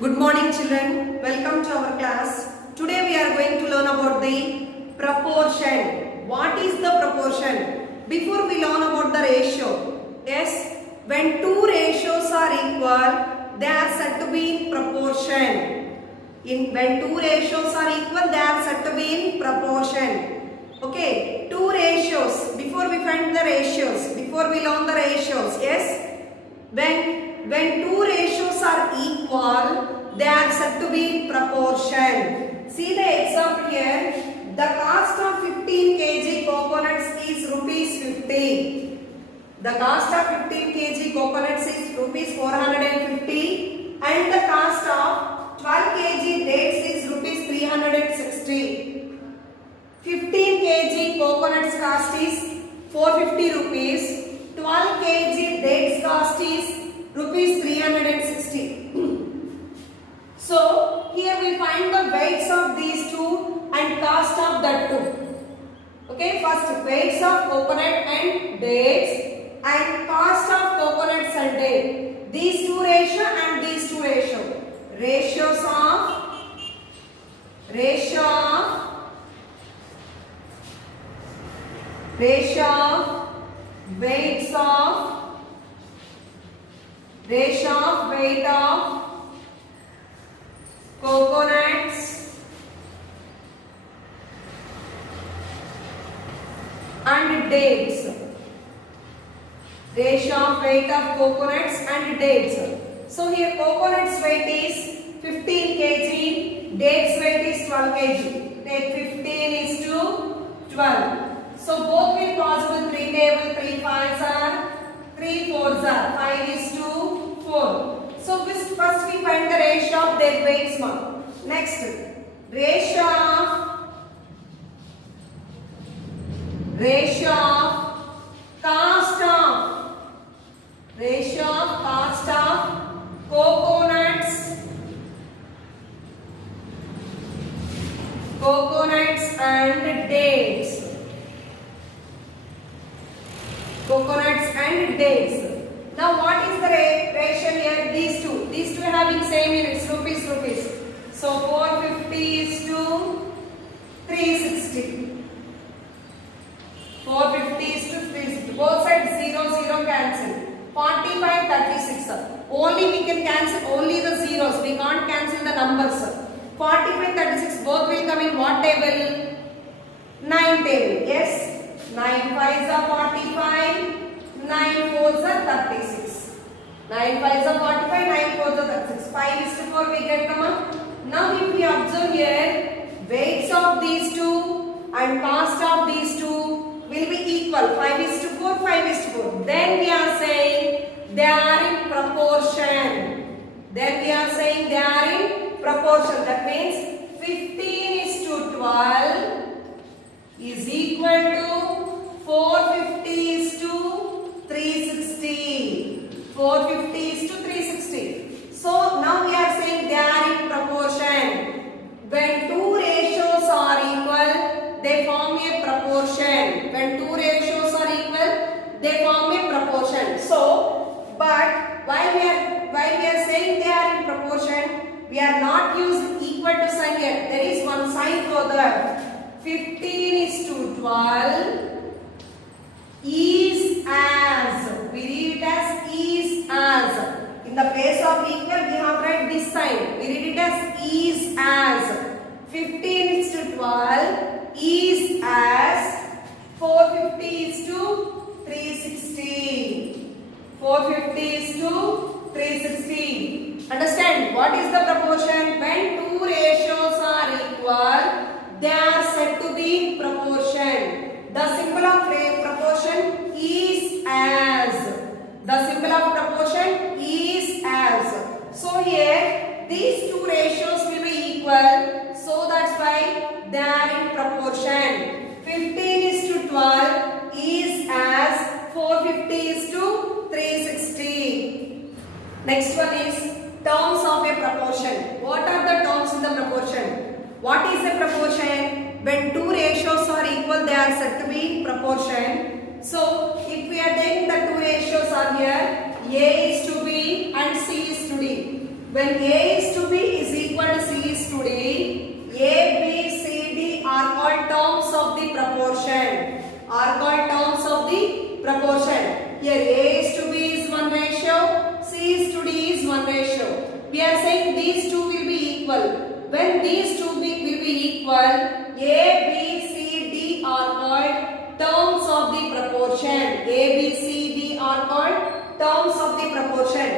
Good morning children, welcome to our class. Today we are going to learn about the proportion. What is the proportion? Before we learn about the ratio. Yes, when two ratios are equal, they are said to be in proportion. When two ratios are equal, they are said to be in proportion. Okay, two ratios. Before we find the ratios, before we learn the ratios, yes, when two ratios are equal, they are said to be in proportion. See the example here. The cost of 15 kg coconuts is rupees 50. The cost of 15 kg coconuts is rupees 450 and the cost of 12 kg dates is rupees 360. 15 kg coconuts cost is 450 rupees. 12 kg dates cost is rupees 360. So here we find the weights of these two and cost of that two. Okay, first weights of coconut and dates and cost of coconuts and dates. These two ratio and these two ratio. Ratio of weights of ratio of weight of coconuts and dates. Ratio of weight of coconuts and dates. So here coconuts weight is 15 kg, dates weight is 12 kg. Take 15 is to 12. So both will possible. 3 table, 3 5s are, 3 4s are, 5 is to 4. So first we find the ratio of their weights. Next, ratio of cost of coconuts and dates. Coconuts and dates. Now what is the ratio here? These two having same units, rupees. So 450 is to 360. 450 is to 360. Both sides 0 cancel. 45 36. Only we can cancel only the zeros. We can't cancel the numbers. 45 36 both will come in what table? 9 table. Yes. 9 5s are 45, 9 4s are 36. 9 5s are 45, 9 4s are 36. 5 is to 4 we get them. Now if we observe here, weights of these two and cost of these two will be equal. 5 is to 4, 5 is to 4. Then we are saying they are in proportion. That means 15 is to 12 is equal to 450 is to 360. 450 is to 360. So now we are saying they are in proportion. When two ratios are equal, they form a proportion. When two ratios are equal, they form a proportion. So, but why we are saying they are in proportion, we are not using equal to sign here. There is one sign for that. 15 is to 12 is as. We read it as is as. In the place of equal, we have read this sign. We read it as is as. 15 is to 12 is as 450 is to 360. 450 is to 360. Understand what is the proportion? When two ratios are equal, they are said to be in proportion. The symbol of proportion is as. The symbol of proportion is as. So here these two ratios will be equal. So that's why they are in proportion. 15 is to 12 is as 450 is to 360. Next one is terms of a proportion. What are the terms in the proportion? What is a proportion? When two ratios are equal, they are said to be in proportion. So if we are taking the two ratios are here, A is to B and C is to D. When A is to B is equal to C is to D, A, B, C, D are called terms of the proportion. Are called terms of the proportion. Here A is to B is 1 ratio, C is to D is 1 ratio. We are saying these two will be equal. When these two will be equal, A, B, C, D are called terms of the proportion. A, B, C, D are called terms of the proportion.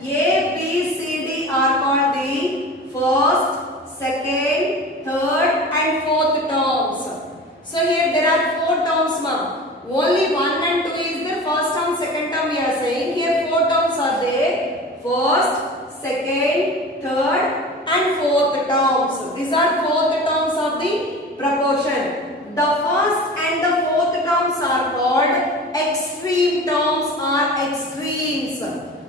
A, B, C, D are called the first, second, third and fourth terms. So here there are 4 terms, ma'am. Only 1 and 2 is there. First term, second term we are saying. Here 4 terms are there. First, second, third and fourth terms. These are 4th terms of the proportion. The first and the fourth terms are called extreme terms or extremes.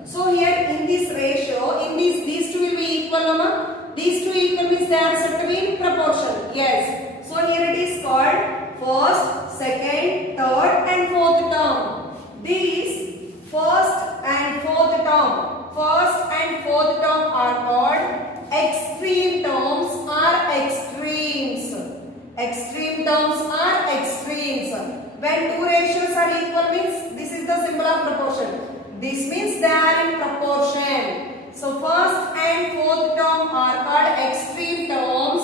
So here in this ratio, in these two will be equal, mama. These two equal means they are said to be in proportion. Yes. So here it is called first, second, third and fourth term. These first and fourth term are called extreme terms or extremes. Extreme terms are extremes. When 2 ratios are equal means this is the symbol of proportion. This means they are in proportion. So first and fourth term are called extreme terms.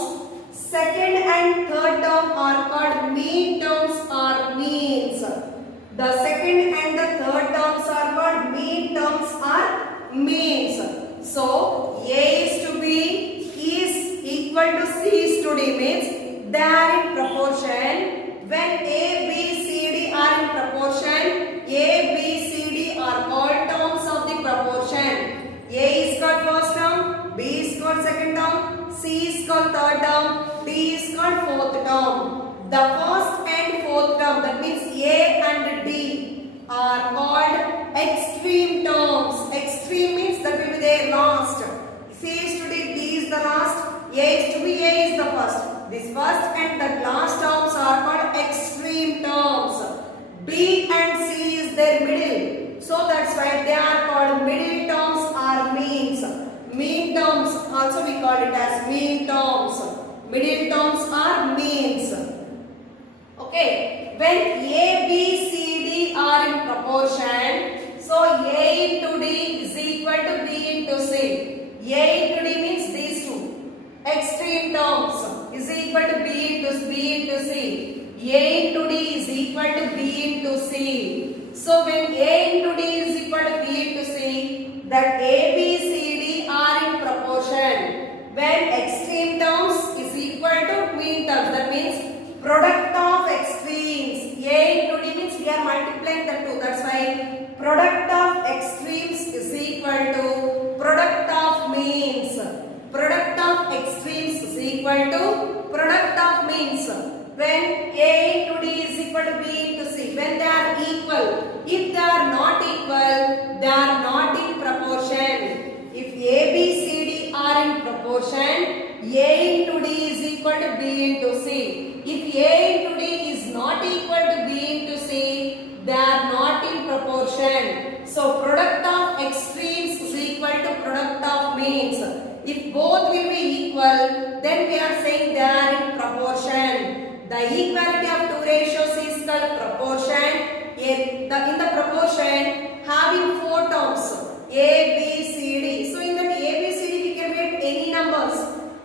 Second and third term are called mean terms or means. The second and the third terms are called mean terms or means. So A is to B is equal to C is to D means they are in proportion. When A, B, C, D are in proportion, A, B, C, D are called terms of the proportion. A is called first term, B is called second term, C is called third term, D is called fourth term. The first and fourth term, that means A and D, are called extreme terms. Extreme means that will be their last. C is to D, D is the last, A is to B, A is the first. This first and the last terms are called extreme terms. B and C is their middle. So that's why they are called middle terms or means. Mean terms also we call it as mean terms. Middle terms are means. Okay. When A, B, C, D are in proportion, so A into D is equal to B into C. A into D means these two. Extreme terms is equal to B into C. A into D is equal to B into C. So when A into D is equal to B into C, that A, B, C, D are in proportion. When extreme terms is equal to mean terms, that means product of extremes. A into D means we are multiplying the two. That's why product of extremes is equal to product of means. Product of extremes is equal to product of means. When A into D is equal to B into C, when they are equal, if they are not equal, they are not in proportion. If A, B, C, D are in proportion, A into D is equal to B into C. If A into D is not equal to B into C, they are not in proportion. So product of extremes is equal to product of means. If both will be equal, then we are saying they are in proportion. The equality of 2 ratios is called proportion. In the proportion having 4 terms A, B, C, D. So in that A, B, C, D we can get any numbers.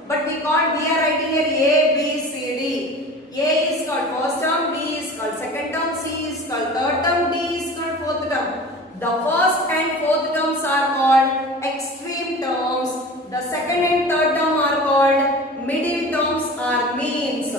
But we are writing here A, B, C, D. A is called first term, B is called second term, C is called third term, D is called fourth term. The first and fourth terms are called extreme terms. The second and third term are called middle terms or means.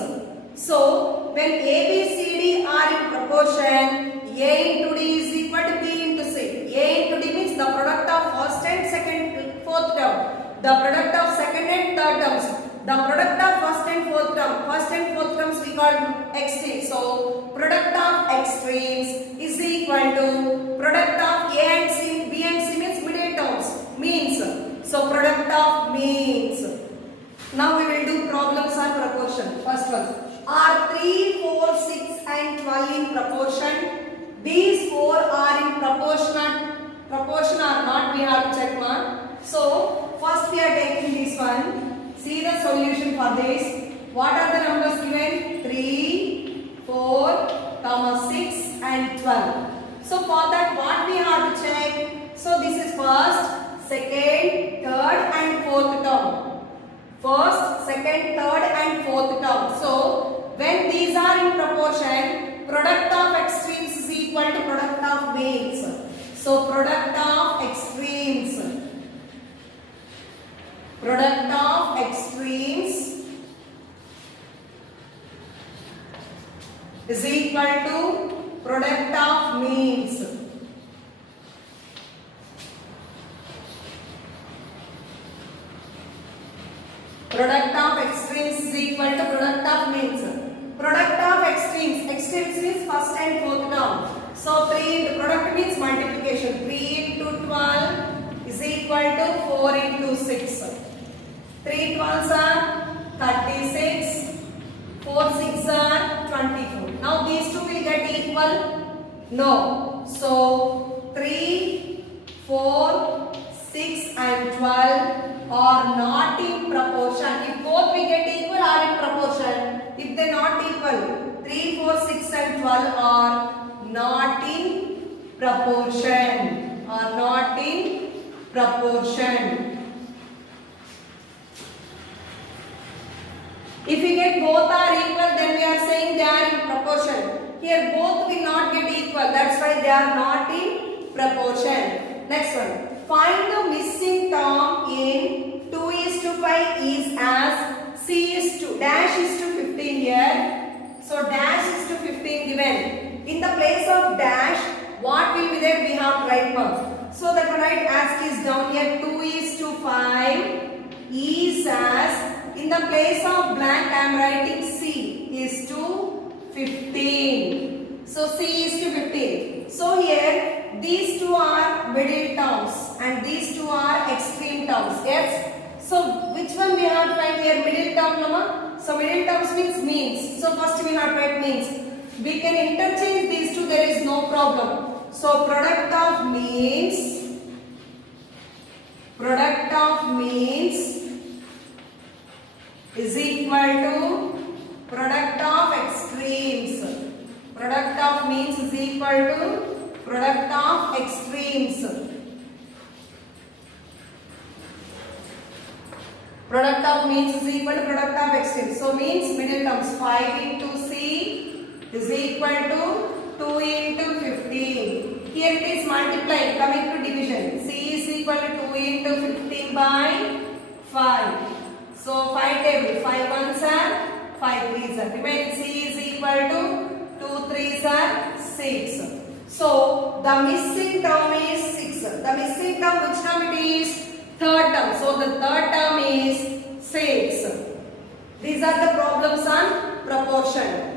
So when A, B, C, D are in proportion, A into D is equal to B into C. A into D means the product of first and second, fourth term. The product of second and third terms. The product of first and fourth term. First and fourth terms we call extremes. So product of extremes is equal to product of A and C. B and C means middle terms. Means. So product of means. Now we will do problems on proportion. First one. Are 3, 4, 6 and 12 in proportion? These 4 are in proportion or not, we have to check, ma. So first have this. What are the numbers given? 3, 4, 6 and 12. So for that what we have to check? So this is first, second, third and fourth term. First, second, third and fourth term. So when these are in proportion, product of extremes is equal to product of means. So product of extremes. Product of extremes is equal to product of means. Product of extremes is equal to product of means. Product of extremes. Extremes means first and fourth term. So 3 into product means multiplication. 3 into 12 is equal to 4 into 6. 3 12s are 36. 4 6 are 24. Now these two will get equal? No. So 3, 4, 6 and 12 are not in proportion. If both we get equal are in proportion. If they not equal, 3, 4, 6 and 12 are not in proportion. Are not in proportion. If we get both are equal, then we are saying they are in proportion. Here both will not get equal. That's why they are not in proportion. Next one. Find the missing term in 2:5 is as C is to dash is to 15 here. So dash is to 15 given. In the place of dash, what will be there? We have right mark. So that right as is down here. 2:5 is as. In the place of blank, I am writing C is to 15. So C is to 15. So here these two are middle terms and these two are extreme terms. Yes. So which one we have to find here? Middle term, Nama. So middle terms means. So first we have to write means. We can interchange these two. There is no problem. So product of means. Product of means is equal to product of extremes. Product of means is equal to product of extremes. Product of means is equal to product of extremes. So means middle terms 5 into C is equal to 2 into 15. Here it is multiplying, coming to division. C is equal to 2 into 15 by 5. So 5 table, 5 ones are 5 3s are. Remaining C is equal to 2 3s are 6. So the missing term is 6. The missing term, which term it is? Third term. So the third term is 6. These are the problems on proportion.